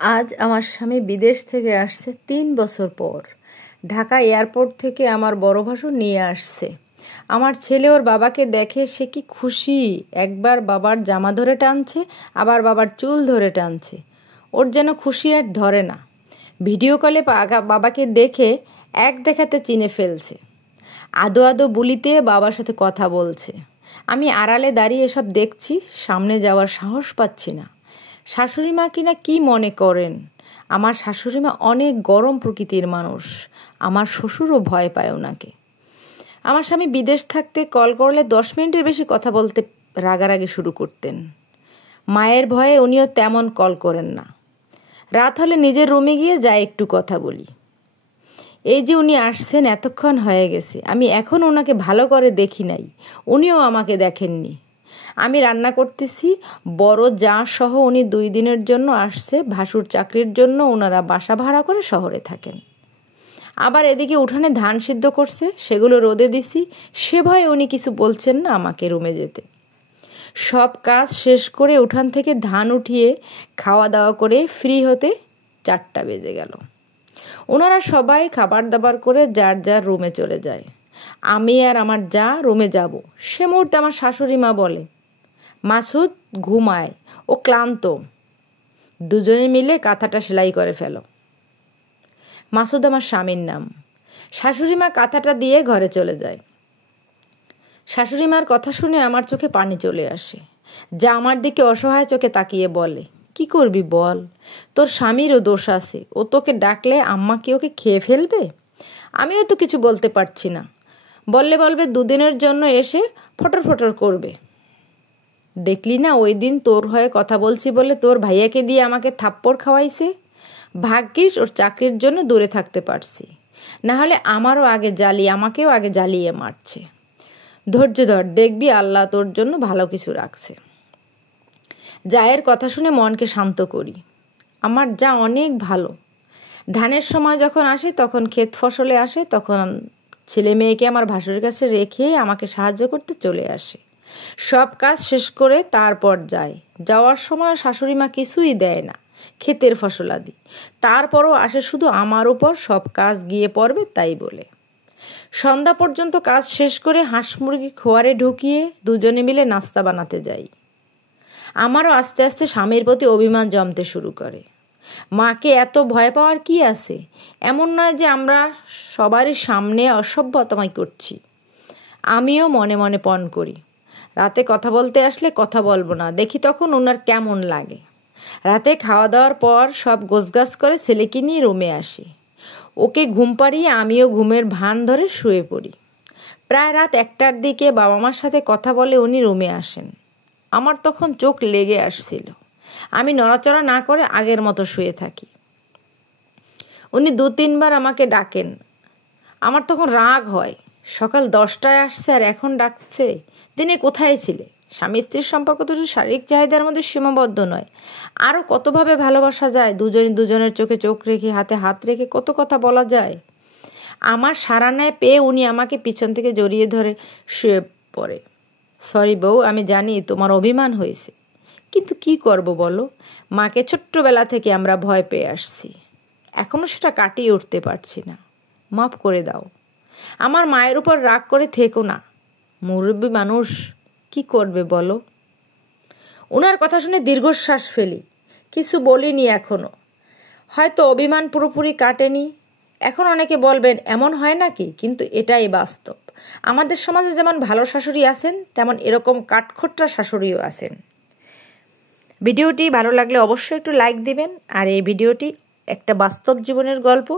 আজ আমার স্বামী বিদেশ থেকে আসছে ৩ বছর পর। ঢাকা এয়ারপোর্ট থেকে আমার বড় ভাসুর নিয়ে আসছে। আমার ছেলে ওর বাবাকে দেখে সে কি খুশি। একবার বাবার জামা ধরে টানছে, আবার বাবার চুল ধরে টানছে। ওর যেন খুশি আর ধরে না। ভিডিও কলে বাবাকে দেখে এক দেখাতে চিনে ফেলছে। আদো আদো বুলিতে বাবার সাথে কথা বলছে। আমি আড়ালে দাঁড়িয়ে এসব দেখছি, সামনে যাওয়ার সাহস পাচ্ছি না। শাশুড়িমা কিনা কি মনে করেন? আমার শাশুড়িমা অনেক গরম প্রকৃতির মানুষ। আমার শ্বশুরও ভয় পায় ওনাকে। আমার স্বামী বিদেশ থাকতে কল করলে 10 মিনিটের বেশি কথা বলতে রাগারাগি শুরু করতেন। মায়ের ভয়ে উনিও তেমন কল করেন না। রাত হলে নিজের রুমে গিয়ে যাই একটু কথা বলি। এই যে উনি আসছেন এতক্ষণ হয়ে গেছে, আমি এখন ওনাকে ভালো করে দেখি নাই, উনিও আমাকে দেখেননি। আমি রান্না করতেছি। বড় যা সহ উনি 2 দিনের জন্য আসছে। ভাসুর চাকরির জন্য ওনারা বাসা ভাড়া করে শহরে থাকেন। আবার এদিকে উঠানে ধান সিদ্ধ করছে, সেগুলো রোদে দিছি। সে ভয়ে উনি কিছু বলছেন না আমাকে রুমে যেতে। সব কাজ শেষ করে উঠান থেকে ধান উঠিয়ে খাওয়া দাওয়া করে ফ্রি হতে 4টা বেজে গেল। ওনারা সবাই খাবার দাবার করে যার যার রুমে চলে যায়। আমি আর আমার যা রুমে যাব। সে মুহূর্তে আমার শাশুড়ি মা বলে, মাসুদ ঘুমায়, ও ক্লান্ত, দুজনে মিলে কাঁথাটা সেলাই করে ফেলো। মাসুদ আমার স্বামীর নাম। শাশুড়ি মা কাঁথাটা দিয়ে ঘরে চলে যায়। শাশুড়ি মার কথা শুনে আমার চোখে পানি চলে আসে। যা আমার দিকে অসহায় চোখে তাকিয়ে বলে, কি করবি বল, তোর স্বামীরও দোষ আছে, ও তোকে ডাকলে আম্মা কি ওকে খেয়ে ফেলবে? আমিও তো কিছু বলতে পারছি না। বললে বলবে 2 দিনের জন্য এসে ফটর ফটর করবে। দেখলি না ওই দিন তোর হয়ে কথা বলছি বলে তোর ভাইয়াকে দিয়ে আমাকে থাপ্পড় খাওয়াইছে। ভাগ্যিস ওর চাকরির জন্য দূরে থাকতে পারছি, না হলে আমাকেও আগে জ্বালিয়ে মারছে। ধৈর্য ধর, দেখবি আল্লাহ তোর জন্য ভালো কিছু রাখছে। জায়ের কথা শুনে মনকে শান্ত করি। আমার যা অনেক ভালো। ধানের সময় যখন আসে, তখন ক্ষেত ফসলে আসে, তখন ছেলে মেয়েকে আমার ভাসুরের কাছে রেখে আমাকে সাহায্য করতে চলে আসে। সব কাজ শেষ করে তারপর যায়। যাওয়ার সময় শাশুড়ি মা কিছুই দেয় না, ক্ষেতের ফসলাদি। তারপরও আসে শুধু আমার উপর সব কাজ গিয়ে পড়বে তাই বলে। সন্ধ্যা পর্যন্ত কাজ শেষ করে হাঁস মুরগি খোয়ারে ঢুকিয়ে দুজনে মিলে নাস্তা বানাতে যাই। আমারও আস্তে আস্তে স্বামীর প্রতি অভিমান জমতে শুরু করে। মাকে এত ভয় পাওয়ার কি আছে? এমন নয় যে আমরা সবারই সামনে অসভ্যতামাই করছি। আমিও মনে মনে পণ করি, রাতে কথা বলতে আসলে কথা বলবো না, দেখি তখন ওনার কেমন লাগে। রাতে খাওয়া দাওয়ার পর সব গোছগাছ করে ছেলেকে নিয়ে রুমে আসি। ওকে ঘুম পাড়িয়ে আমিও ঘুমের ভান ধরে শুয়ে পড়ি। প্রায় রাত 1টার দিকে বাবা মার সাথে কথা বলে উনি রুমে আসেন। আমার তখন চোখ লেগে আসছিল। আমি নড়াচড়া না করে আগের মতো শুয়ে থাকি। উনি 2-3 বার আমাকে ডাকেন। আমার তখন রাগ হয়। সকাল 10টায় আসছে আর এখন ডাকছে। দিনে কোথায় ছিলে? স্বামী স্ত্রীর সম্পর্ক তো শারীরিক চাহিদার মধ্যে সীমাবদ্ধ নয়, আরও কতভাবে ভালোবাসা যায়। দুজনের চোখে চোখ রেখে হাতে হাত রেখে কত কথা বলা যায়। আমার সাড়া নেয় পেয়ে উনি আমাকে পিছন থেকে জড়িয়ে ধরে শুয়ে পড়ে। সরি বউ, আমি জানি তোমার অভিমান হয়েছে, কিন্তু কি করব বলো? মাকে ছোট্টবেলা থেকে আমরা ভয় পেয়ে আসছি, এখনও সেটা কাটিয়ে উঠতে পারছি না। মাফ করে দাও। আমার মায়ের উপর রাগ করে থেকো না, মুরব্বী মানুষ, কি করবে বলো? ওনার কথা শুনে দীর্ঘশ্বাস ফেলি। কিছু বলিনি এখনো। হয়তো অভিমান পুরোপুরি কাটেনি। এখন অনেকে বলবেন এমন হয় নাকি, কিন্তু এটাই বাস্তব। আমাদের সমাজে যেমন ভালো শাশুড়ি আছেন, তেমন এরকম কাঠখোট্টা শাশুড়িও আছেন। ভিডিওটি ভালো লাগলে অবশ্যই একটু লাইক দিবেন। আর এই ভিডিওটি একটা বাস্তব জীবনের গল্প,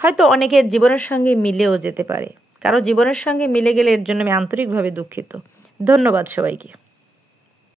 হয়তো অনেকের জীবনের সঙ্গে মিলেও যেতে পারে। কারো জীবনের সঙ্গে মিলে গেলে এর জন্য আমি আন্তরিকভাবে দুঃখিত। ধন্যবাদ সবাইকে।